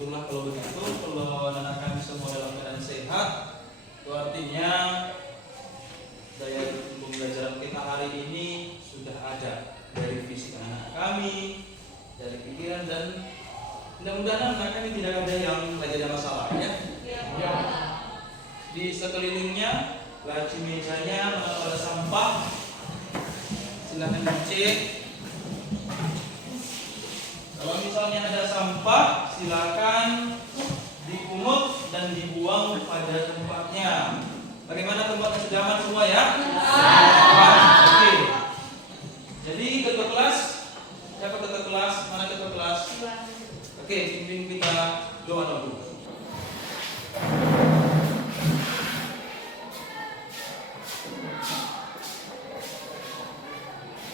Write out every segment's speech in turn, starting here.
syukurlah kalau begitu. Kalau anak kami semua dalam keadaan sehat, itu artinya daya pembelajaran kita hari ini sudah ada dari fisik anak kami, dari pikiran, dan mudah-mudahan anak kami tidak ada yang lagi ada masalah ya. Ya. Di sekelilingnya, laci mejanya mana ada sampah, silakan dicek. Kalau misalnya ada sampah, silakan dipungut dan dibuang pada tempatnya. Bagaimana tempatnya, sudah aman semua ya? Oke. Jadi ketua kelas, siapa ketua kelas? Mana ketua kelas? Oke, pimpin kita doa dulu.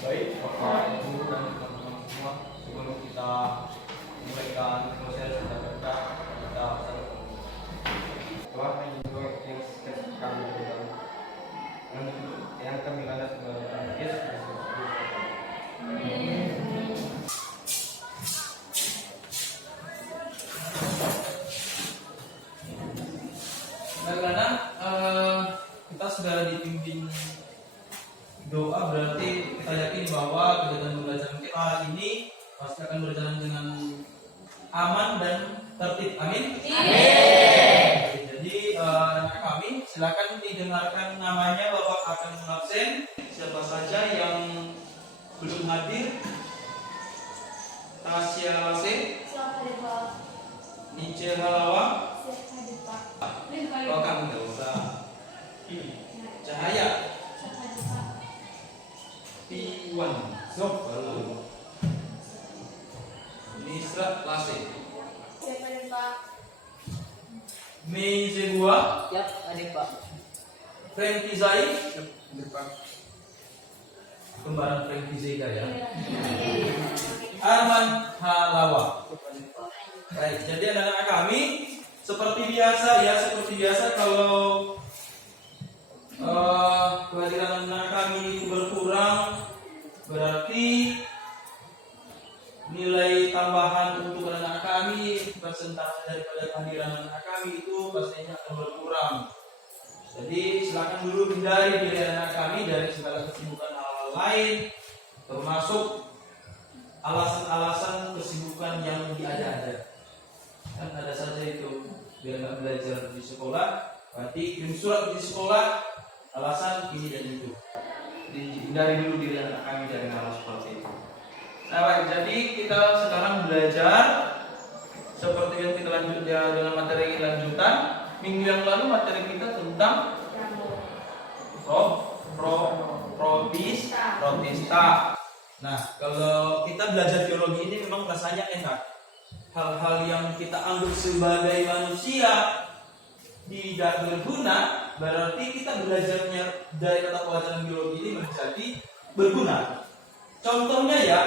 Baik, Bapak Ibu dan teman-teman semua, sebelum kita mulaikan proses kita berkah, kita Tuhan menjunjung yang sekian kami berikan yang kami lakukan sebagai Yesus Kristus. Karena kita sudah dipimpin doa, berarti kita yakin bahwa kegiatan pembelajaran kita hari ini pasti akan berjalan dengan aman dan tertib. Amin. Jadi anak kami silakan didengarkan namanya. Bapak akan mengabsen siapa saja yang belum hadir. Tasya Lase, Nice Halawa, oh kamu nggak usah. Cahaya, Iwan, Sob, baru Nisra Lase, Mei Zegua, Yap, ada Pak. Franky Zai, kembaran Franky Zega ya. Arman Halawa. Baik, jadi anak-anak kami seperti biasa kalau kehadiran anak kami itu berkurang, berarti nilai tambahan untuk anak kami, persentase daripada kehadiran anak kami itu pastinya akan berkurang. Jadi silakan dulu hindari diri anak kami dari segala kesibukan hal lain, termasuk alasan-alasan kesibukan yang diada-ada. Kan ada saja itu, biar nggak belajar di sekolah, berarti kirim surat di sekolah, alasan ini dan itu. Hindari dulu diri anak kami dari hal seperti itu. Nah, baik, jadi kita sekarang belajar seperti yang kita lanjut ya, dengan materi lanjutan. Minggu yang lalu materi kita tentang protista. Nah, kalau kita belajar biologi ini memang rasanya enak. Hal-hal yang kita anggap sebagai manusia tidak berguna, berarti kita belajarnya dari mata pelajaran biologi ini menjadi berguna. Contohnya ya,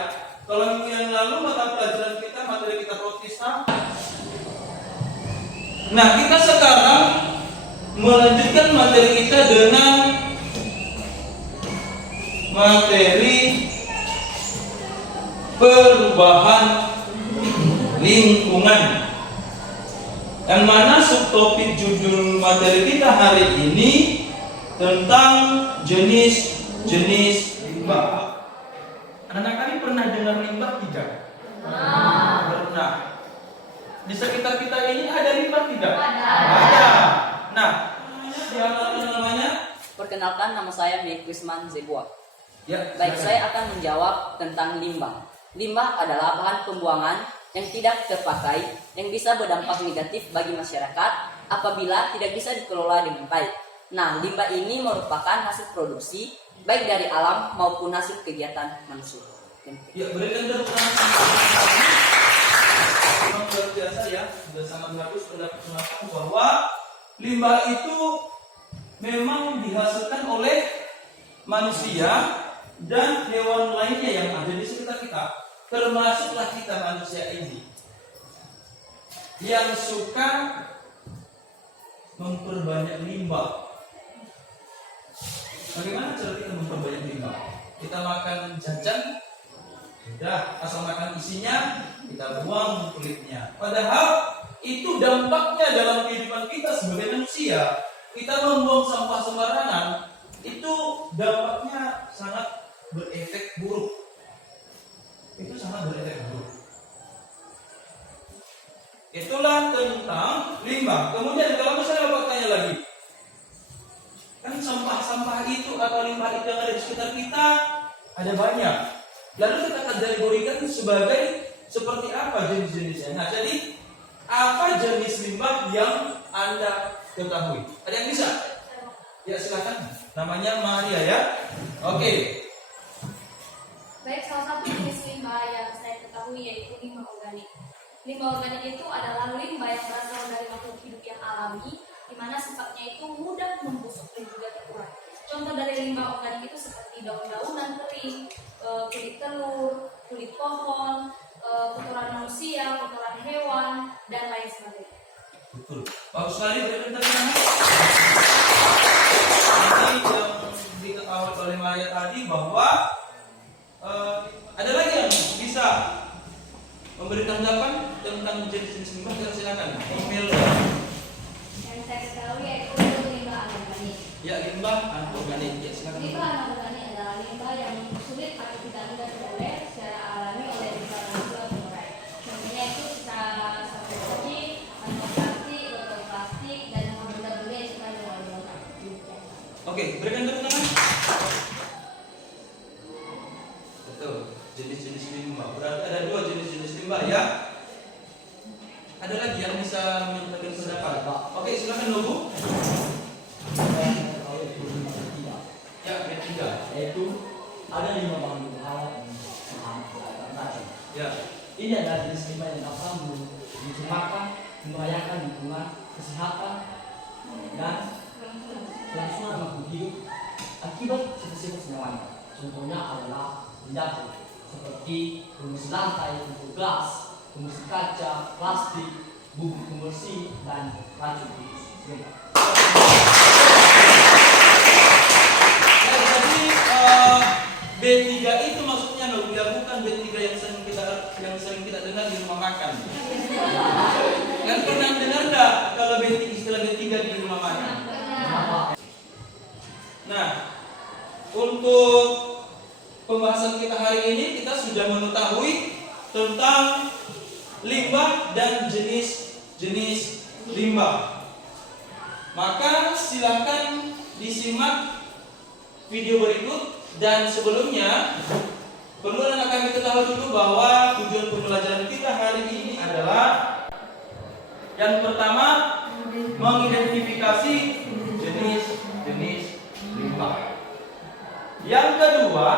kalau minggu yang lalu mata pelajaran kita, materi kita protista. Nah, kita sekarang melanjutkan materi kita dengan materi perubahan lingkungan, yang mana subtopik judul materi kita hari ini tentang jenis-jenis limbah. Anak kami pernah dengar limbah tidak? Pernah. Di sekitar kita ini ada limbah tidak? Ada. Nah, siapa namanya? Perkenalkan, nama saya Mekwisman Zegua. Ya, Baik, saya akan menjawab tentang limbah. Limbah adalah bahan pembuangan yang tidak terpakai yang bisa berdampak negatif bagi masyarakat apabila tidak bisa dikelola dengan baik. Nah, limbah ini merupakan hasil produksi baik dari alam maupun hasil kegiatan manusia. Ya, berikan tepuk tangan. Memang luar biasa ya, sudah sangat bagus penjelasan bahwa limbah itu memang dihasilkan oleh manusia dan hewan lainnya yang ada di sekitar kita, termasuklah kita manusia ini yang suka memperbanyak limbah. Bagaimana cara kita memperbanyak limbah? Kita makan jajan, sudah asal makan isinya, kita buang kulitnya. Padahal itu dampaknya dalam kehidupan kita sebagai manusia. Kita membuang sampah sembarangan, itu dampaknya sangat berefek buruk. Itu sangat berefek buruk. Itulah tentang limbah. Kemudian kalau misalnya Bapak tanya lagi, kan sampah-sampah itu atau limbah itu yang ada di sekitar kita ada banyak. Lalu kita kategorikan sebagai seperti apa jenis-jenisnya. Nah, jadi apa jenis limbah yang Anda ketahui? Ada yang bisa? Ya, silakan. Namanya Maria ya. Oke. Baik, salah satu jenis limbah yang saya ketahui yaitu limbah organik. Limbah organik itu adalah limbah yang berasal dari makhluk hidup yang alami, di mana sifatnya itu mudah membusuk dan juga terurai. Contoh dari limbah organik itu seperti daun-daunan kering, kulit telur, kulit pohon, kotoran manusia, kotoran hewan, dan lain sebagainya. Betul. Bagus sekali berkomentarnya. Ini yang diketahui oleh Maria tadi bahwa ada lagi yang bisa memberi tanggapan tentang jenis-jenis limbah. Kita silakan. Email. Yang saya ketahui yaitu limbah anorganik. Ya, limbah anorganik. Ya, silakan. Limbah anorganik adalah limbah yang sulit atau tidak mudah diperoleh secara alami oleh limbah manusia terurai. Contohnya itu sisa sapu cuci, kantong plastik, botol plastik, dan benda-benda yang suka dibuang. Oke, berikan tepuk tangan. Betul, jenis-jenis limbah. Berarti ada dua jenis-jenis limbah ya. Ada lagi yang bisa menyatakan pendapat? Oke, silakan Lobu. Ya, B3. Yaitu ada 5 bahan alat yang tadi. Ya. Ini adalah jenis limbah yang dapat mencemahkan, membahayakan lingkungan, kesehatan, dan kelangsungan makhluk hidup akibat sifat-sifat semuanya. Contohnya adalah benda seperti pembersih lantai, pembersih gas, pembersih kaca, plastik, bubuk pembersih, dan racun virus. B3 itu maksudnya loh, ya bukan B3 yang sering kita dengar di rumah makan. Kan pernah dengar enggak kalau B3, istilah B3 di rumah makan? Nah, untuk pembahasan kita hari ini kita sudah mengetahui tentang limbah dan jenis-jenis limbah. Maka silakan disimak video berikut. Dan sebelumnya perlu anak kami ketahui dulu bahwa tujuan pembelajaran kita hari ini adalah yang pertama mengidentifikasi jenis-jenis limbah. Yang kedua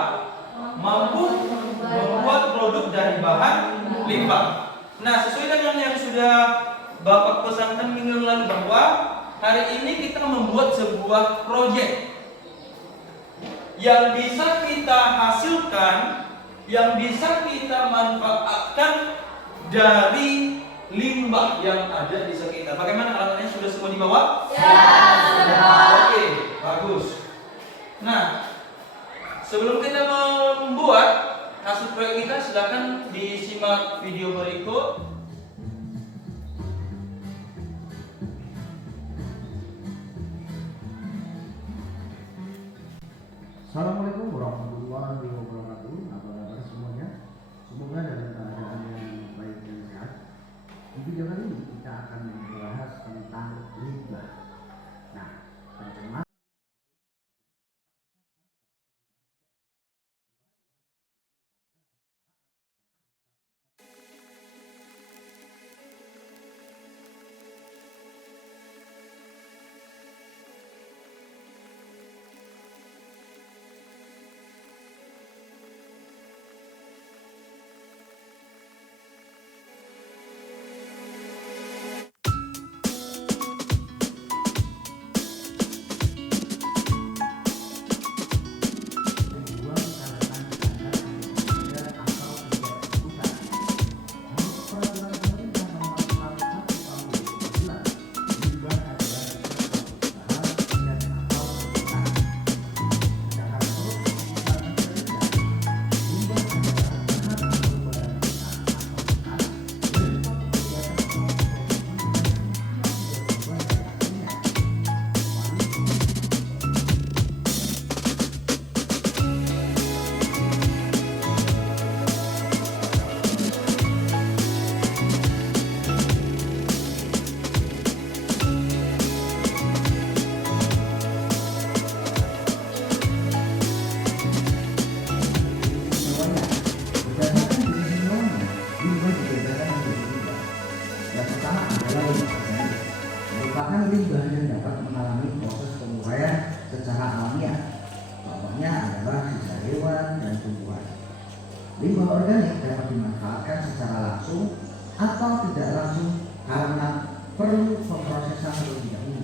mampu membuat produk dari bahan limbah. Nah, sesuai dengan yang sudah Bapak pesankan minggu lalu bahwa hari ini kita membuat sebuah proyek yang bisa kita hasilkan, yang bisa kita manfaatkan dari limbah yang ada di sekitar. Bagaimana alatnya, sudah semua dibawa? Ya, sudah. Oke, bagus. Nah, sebelum kita membuat hasil proyek kita, silakan disimak video berikut. Assalamualaikum warahmatullahi wabarakatuh. Apa kabar semuanya? Semoga dalam keadaan yang baik dan sehat. Di video kali ini kita akan membahas tentang limbah. Nah, pencemaran adalah limbah organik, merupakan limbah yang dapat mengalami proses penguraian secara alamiah. Contohnya adalah sisa hewan dan tumbuhan. Limbah organik dapat dimanfaatkan secara langsung atau tidak langsung karena perlu pemrosesan terlebih dahulu.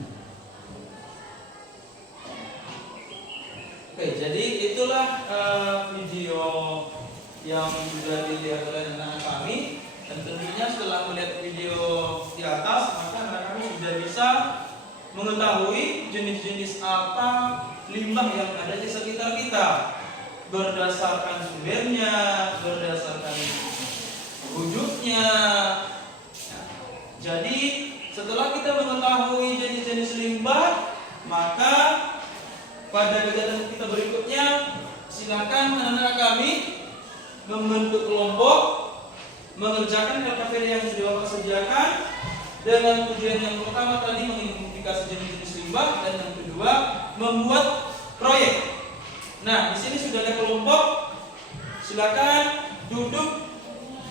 Oke, jadi itulah video yang sudah dilihat oleh anak kami, dan tentunya setelah melihat video di atas, maka anak kami sudah bisa mengetahui jenis-jenis apa limbah yang ada di sekitar kita berdasarkan sumbernya, berdasarkan wujudnya. Jadi setelah kita mengetahui jenis-jenis limbah, maka pada kegiatan kita berikutnya silakan anak-anak kami membentuk kelompok, mengerjakan LKPD yang sudah Bapak sediakan dengan tujuan yang pertama tadi mengidentifikasi jenis-jenis limbah, dan yang kedua membuat proyek. Nah, di sini sudah ada kelompok. Silakan duduk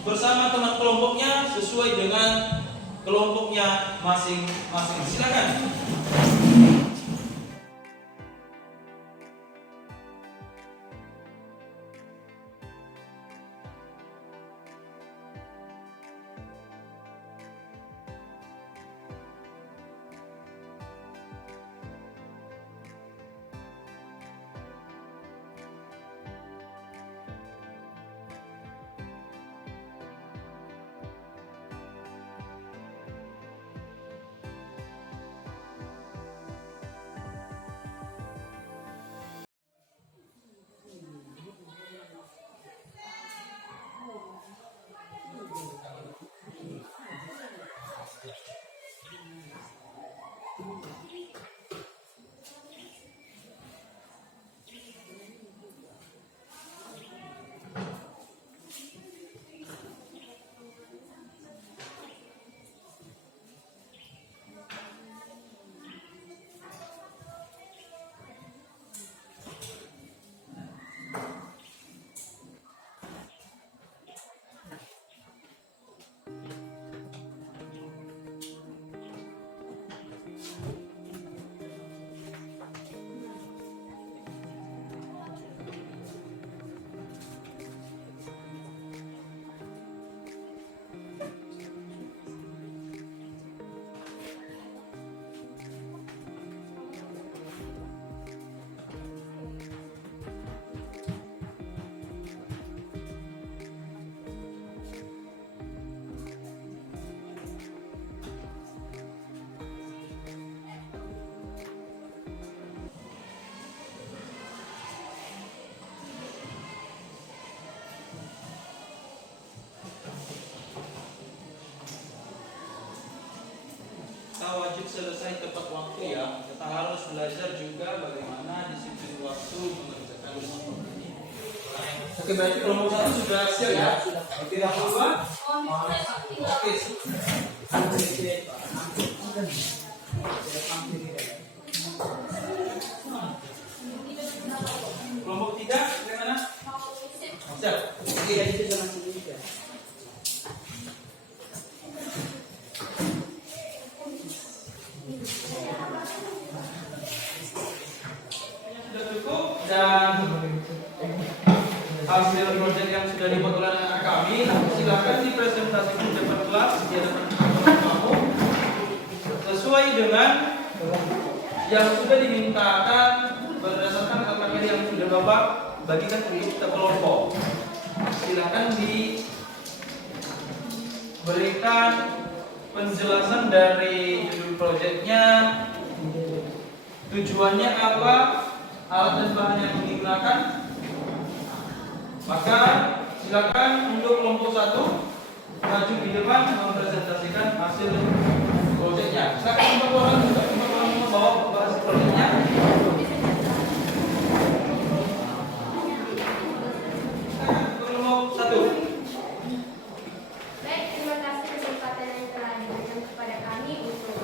bersama teman kelompoknya sesuai dengan kelompoknya masing-masing. Silakan. Kita wajib selesai tepat waktu ya. Kita harus belajar juga bagaimana disiplin waktu mengerjakan kelompok ini. Oke, berarti kelompok satu sudah siap ya? Tidak berubah? Oke. Kelompok tiga bagaimana? Siap. Oke, itu sama sini ya. Dan hasil proyek yang sudah dibuat oleh anak kami silakan dipresentasikan di depan kelas di hadapan teman-teman kamu sesuai dengan yang sudah dimintakan berdasarkan LKPD yang sudah Bapak bagikan untuk kita kelompok. Silakan diberikan penjelasan dari judul proyeknya, tujuannya apa, alat dan bahan yang digunakan. Maka silakan untuk kelompok satu maju di depan mempresentasikan hasil proyeknya. Silakan membawa hasil proyeknya. Kelompok satu. Baik, terima kasih kesempatan yang telah diberikan kepada kami untuk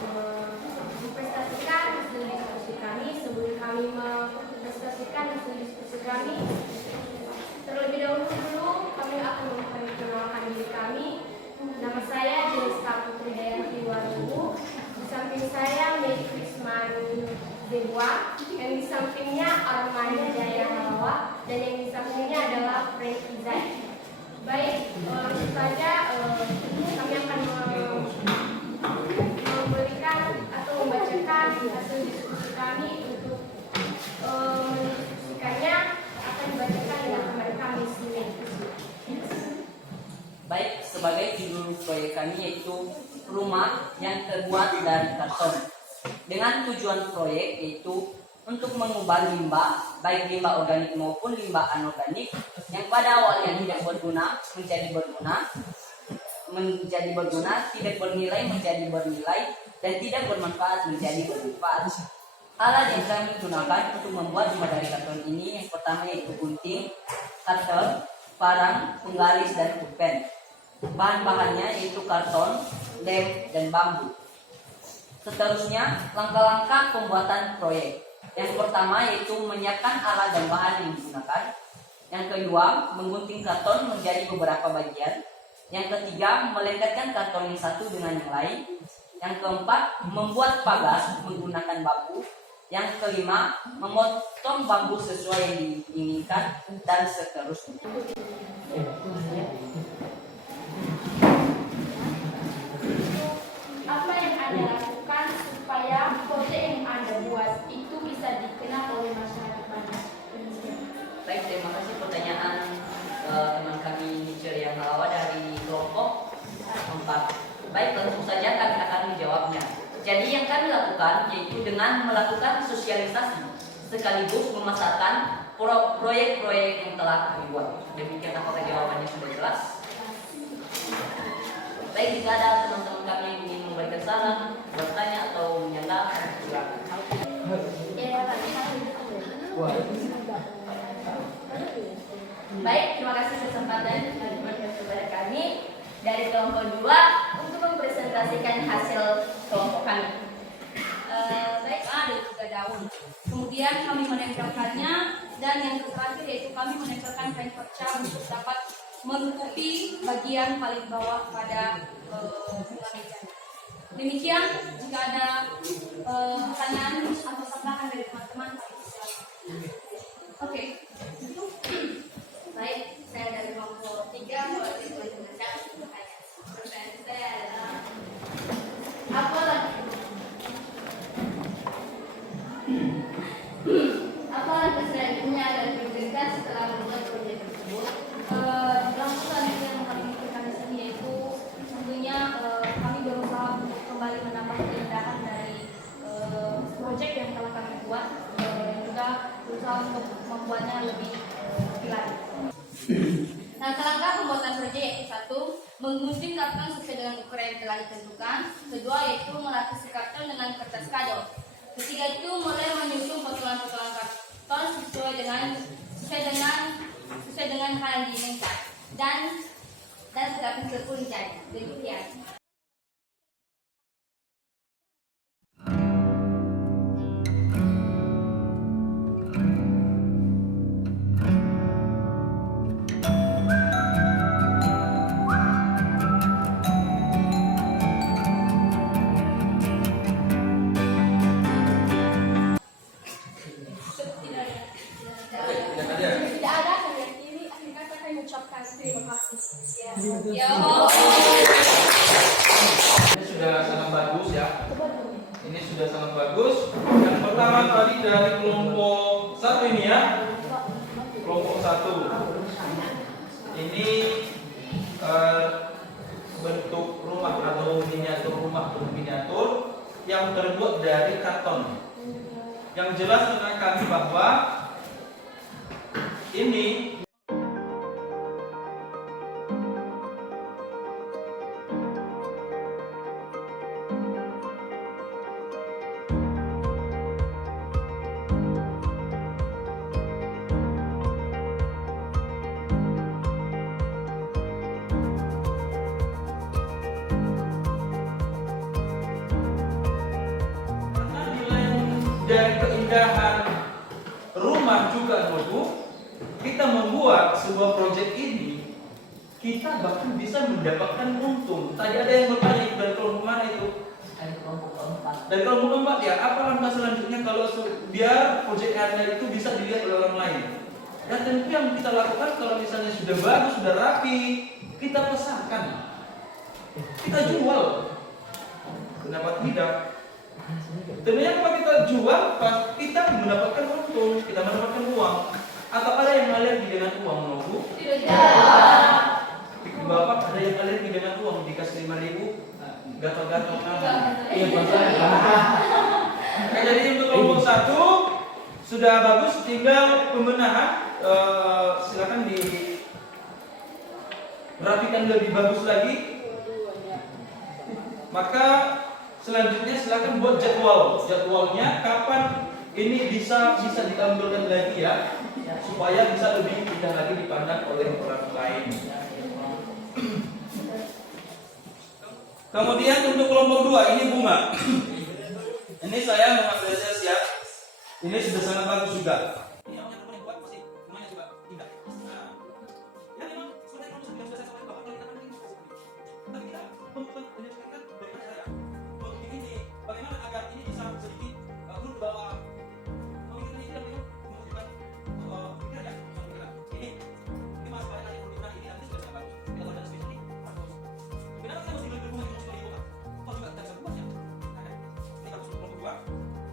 mempresentasikan hasil diskusi kami. Sebelum kami mempresentasikan hasil diskusi kami, terlebih dahulu kami akan memperkenalkan diri kami. Nama saya Jenis Putri Dayanti Warni. Dewa, yang di sampingnya Armada Jaya Halawa, dan yang di sampingnya adalah Frankie Zai. Baik, langsung saja kami akan memberikan atau membacakan hasil diskusi kami. Untuk mendiskusikannya akan dibacakan dengan kepada kami sini. Baik, sebagai judul proyek kami yaitu rumah yang terbuat dari karton. Dengan tujuan proyek yaitu untuk mengubah limbah, baik limbah organik maupun limbah anorganik yang pada awalnya tidak berguna menjadi berguna, tidak bernilai menjadi bernilai, dan tidak bermanfaat menjadi bermanfaat. Alat yang kami gunakan untuk membuat limbah dari karton ini yang pertama yaitu gunting, cutter, parang, penggaris, dan pulpen. Bahan-bahannya yaitu karton, lem, dan bambu. Seterusnya, langkah-langkah pembuatan proyek. Yang pertama yaitu menyiapkan alat dan bahan yang digunakan. Yang kedua, menggunting karton menjadi beberapa bagian. Yang ketiga, melekatkan karton yang satu dengan yang lain. Yang keempat, membuat pagar menggunakan bambu. Yang kelima, memotong bambu sesuai yang diinginkan, dan seterusnya. Apa yang Anda lakukan supaya proyek yang Anda buat itu bisa dikenal oleh masyarakat banyak? Baik, terima kasih pertanyaan teman kami Jaya Halawa dari kelompok 4. Baik, langsung saja kami akan menjawabnya. Jadi yang kami lakukan yaitu dengan melakukan sosialisasi sekaligus memasarkan proyek-proyek yang telah kami buat. Demikian, apakah jawabannya sudah jelas? Baik, jika ada teman-teman kami yang ingin memberikan saran, bertanya atau menyatakan, silakan. Baik, terima kasih kesempatan yang diberikan kepada kami dari kelompok 2 untuk mempresentasikan hasil kelompok kami. Baik, ada juga daun. Kemudian kami menempelkannya, dan yang terakhir yaitu kami menempelkan kain perca untuk dapat menutupi bagian paling bawah pada bunga meja. Demikian, jika ada pertanyaan atau tambahan dari teman-teman, silakan. Oke. Baik, saya dari kelompok 3 mewakili pertanyaan. Pertanyaan saya adalah apa langkah selanjutnya agar diberikan setelah membuat proyek tersebut? Langkah yang kami pikirkan di sini yaitu tentunya kami berusaha untuk kembali menambah keindahan dari proyek yang telah kami buat, dan juga berusaha untuk membuatnya lebih lagi. Langkah-langkah pembuatan proyek yaitu 1. Menggunting karton sesuai dengan ukuran yang telah ditentukan. Kedua yaitu melapisi karton dengan kertas kado. Ketiga itu mulai menyusun potongan-potongan karton sesuai dengan hal yang diinginkan, dan sudah pensil pun jadi. Demikian. Tidak ada kalian ini, akhirnya saya mengucapkan terima kasih. Ya. Ini sudah sangat bagus ya. Ini sudah sangat bagus. Yang pertama tadi dari kelompok 1 ini ya. Kelompok 1. Ini bentuk rumah atau miniatur rumah miniatur yang terbuat dari karton. Yang jelas tentang kami bahwa ini dari keindahan rumah juga dulu, kita membuat sebuah proyek ini, kita bahkan bisa mendapatkan untung. Tadi ada yang bertanya dari kelompok mana itu? Dari kelompok 4. dari kelompok keempat ya, apa langkah selanjutnya kalau biar proyek Anda itu bisa dilihat oleh orang lain? Ya tentu yang kita lakukan kalau misalnya sudah bagus, sudah rapi, kita pesankan, kita jual. Kenapa tidak? Tentunya kalau kita jual, kita mendapatkan untung, kita mendapatkan uang. Atau ada yang alergi dengan uang, menunggu? Tidak. Bapak ada yang alergi dengan uang, dikasih 5.000, gatal-gatal kan? Iya masalah. Oke, jadi untuk kelompok 1 sudah bagus, tinggal pembenahan. Silakan dirapikan lebih bagus lagi. Maka selanjutnya silakan buat jadwalnya kapan ini bisa ditampilkan lagi ya, supaya bisa lebih indah lagi dipandang oleh orang lain. Kemudian untuk kelompok 2 ini bunga. Ini saya mengapresiasi ya. Ini sudah sangat bagus juga. Ini yang paling kuat pasti bunganya juga indah. Nah, ya memang sudah selesai sampai bapak kalau kita kan ini. Tapi kita menjelaskan bagaimana saya. Ini bagaimana agar ini bisa sedikit turun ke bawah. Memikirkan ini dan menunjukkan pikiran ya, pikiran. Ini mas paling ada pemikiran ini nanti sudah sangat bagus. Kita ada spesial ini. Kenapa kita mesti lebih bunga untuk sekali bukan? Kalau juga kita bisa buatnya. Ini bagus untuk kelompok 2.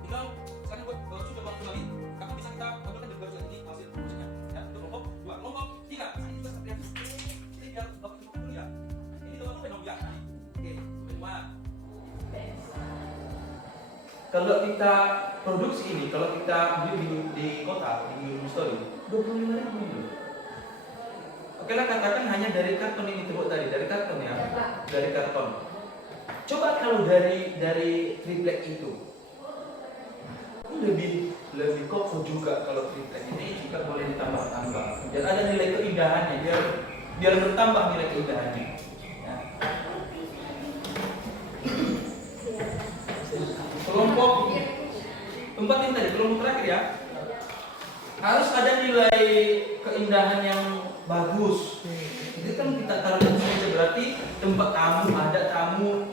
Tinggal sekarang buat sudah waktu lagi. Kapan bisa kita tampilkan dari bagus ini hasil prosesnya? Ya, untuk kelompok 2. Kelompok 3. Ini juga seperti ini. Ini biar bapak ibu dulu ya. Ini doang dong ya. Oke, kedua. Kalau kita produksi ini, kalau kita beli di kota, di story, 25.000 dulu. Oke lah, katakan hanya dari karton ini terbuat tadi, dari karton ya, dari karton. Coba kalau dari triplek itu, lebih kokoh juga kalau triplek ini jika boleh ditambah-tambah. Dan ada nilai keindahannya, biar bertambah nilai keindahannya. Ya. Kelompok 4 ini tadi, kelompok terakhir ya, harus ada nilai keindahan yang bagus. Itu kan kita taruh di meja, berarti tempat tamu, ada tamu.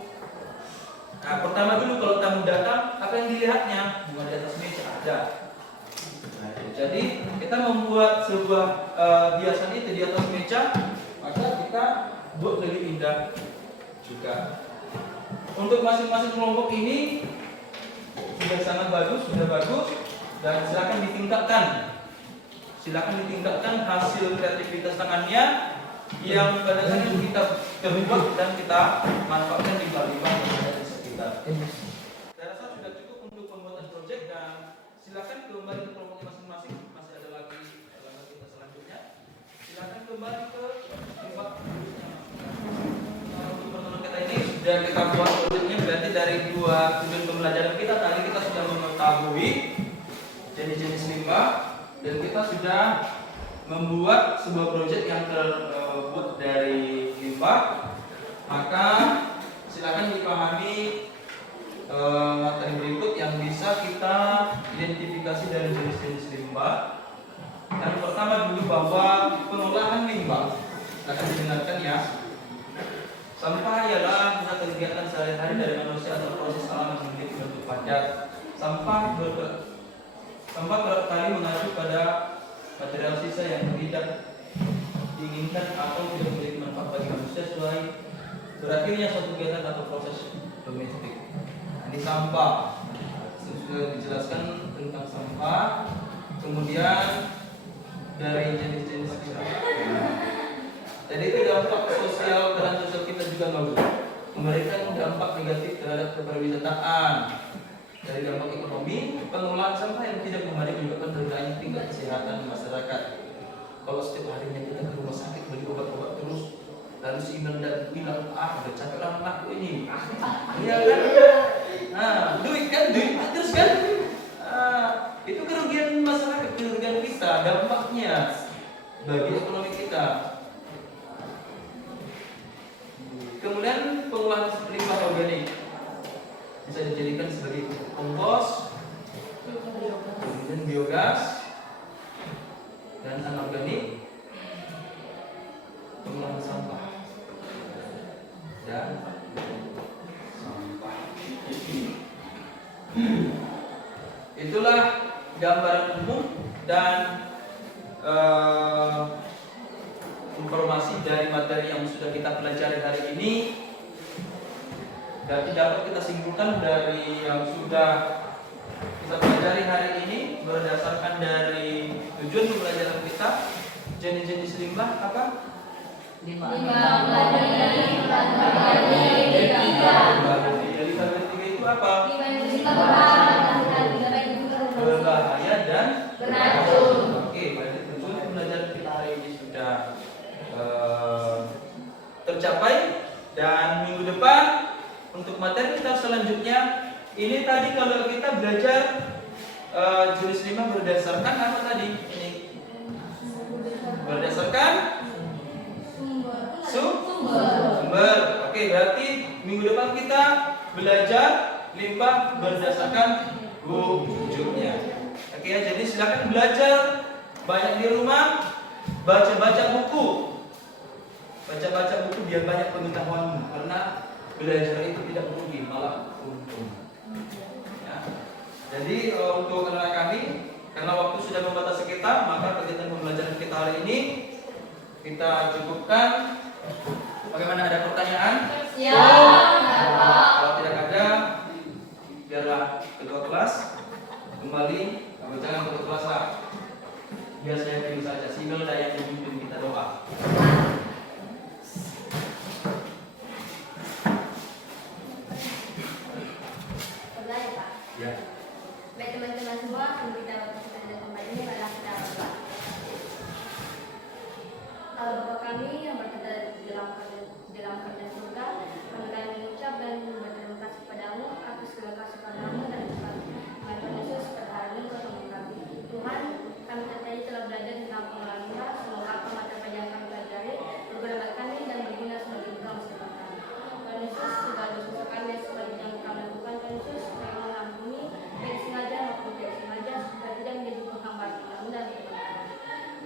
Nah, pertama dulu kalau tamu datang, apa yang dilihatnya? Bunga di atas meja ada. Nah, jadi kita membuat sebuah hiasan itu di atas meja, maka kita buat lebih indah juga. Untuk masing-masing kelompok ini sudah sangat bagus, dan silakan ditingkatkan hasil kreativitas tangannya yang pada saat itu kita terlibat dan kita manfaatkan di balik-balik di sekitar. Saya rasa sudah cukup untuk pembuatan proyek, dan silakan kembali ke kelompoknya masing-masing. Masih ada lagi kita selanjutnya. Silakan kembali ke tempat untuk pertemuan kita ini. Dan kita buat proyeknya berarti dari 2 tujuan pembelajaran kita tadi kita sudah mengetahui jenis-jenis limbah, dan kita sudah membuat sebuah proyek yang terbuat dari limbah. Maka silakan dipahami materi berikut yang bisa kita identifikasi dari jenis-jenis limbah. Yang pertama dulu bahwa pengolahan limbah akan didengarkan ya. Sampah ialah pusat kegiatan sehari-hari dari manusia atau proses alam yang memiliki bentuk padat. Sampah kerap kali mengacu pada material sisa yang tidak diinginkan atau tidak memiliki manfaat bagi manusia sesuai berakhirnya suatu kegiatan atau proses domestik. Ini sampah, sudah dijelaskan tentang sampah. Kemudian dari jenis-jenis jadi itu dampak sosial, peran sosial kita juga bagus, memberikan dampak negatif terhadap kepariwisataan. Dari dampak ekonomi, pengelolaan sampah yang tidak memadai menyebabkan rendahnya tingkat kesehatan masyarakat. Kalau setiap harinya kita ke rumah sakit beli obat-obat terus, lalu si Iman dan bilang, udah capek lah anakku ini. Iya kan? Nah, duit terus kan? Itu kerugian masyarakat, kerugian kita, dampaknya bagi ekonomi kita. Kemudian pengolahan limbah organik bisa dijadikan sebagai kompos, kemudian biogas, dan anorganik, pengolahan sampah, dan sampah. Itulah gambaran umum dan informasi dari materi yang sudah kita pelajari hari ini. Berarti dapat kita simpulkan dari yang sudah kita pelajari hari ini berdasarkan dari tujuan pembelajaran kita, jenis-jenis limbah apa? Limbah. Dari tabel 3 itu apa? Berbahaya dan beracun. Oke, berarti tujuan pembelajaran kita hari ini sudah tercapai, dan minggu depan untuk materi kita selanjutnya ini tadi kalau kita belajar jenis limbah berdasarkan apa tadi? Ini berdasarkan sumber. Oke, berarti minggu depan kita belajar limbah berdasarkan wujudnya. Oke ya, jadi silakan belajar banyak di rumah, baca-baca buku. Baca-baca buku biar banyak pengetahuanmu, karena belajar itu tidak merugi, malah untung. Ya. Jadi untuk anak kami, karena waktu sudah membatasi kita, maka kegiatan pembelajaran kita hari ini kita cukupkan. Bagaimana, ada pertanyaan? Ya. Kalau tidak ada, biarlah ketua kelas kembali, atau jangan ketua kelas lah. Biar saya pilih saja, single dan yang memimpin kita doa. Ya. Baik teman-teman semua, sebelum kita berkata di tempat ini adalah kita berdoa. Bapa kami yang berada di dalam kerajaan surga, kami mengucap dan berterima kasih padamu atas segala kasih karunia dan Tuhan Yesus pada hari ini ketemu kami. Tuhan, kami tadi telah belajar tentang pengenalan limbah. Semoga apa mata pelajaran kami pelajari berguna bagi kami dan berguna sebagai bekal masa depan kami. Tuhan Yesus, segala dosa kami dan segala yang kami lakukan, Tuhan Yesus, tolong ampuni, baik sengaja maupun tidak sengaja, supaya tidak menjadi penghambat kami dan kebenaran.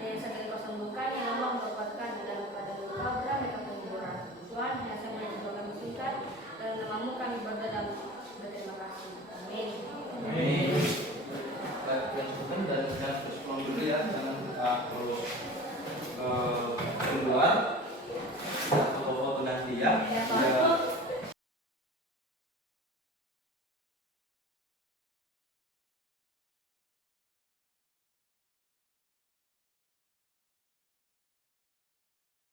Dan segala kesembuhan yang Allah mendapatkan di dalam keadaan luka berat mereka penghiburan. Tuhan, yang saya menjadi kami singkat, dalam namamu kami berdoa dan berterima kasih. Amin. Amin. Baik, dan terus pulang dulu ya, jangan kita terus keluar atau berganti ya.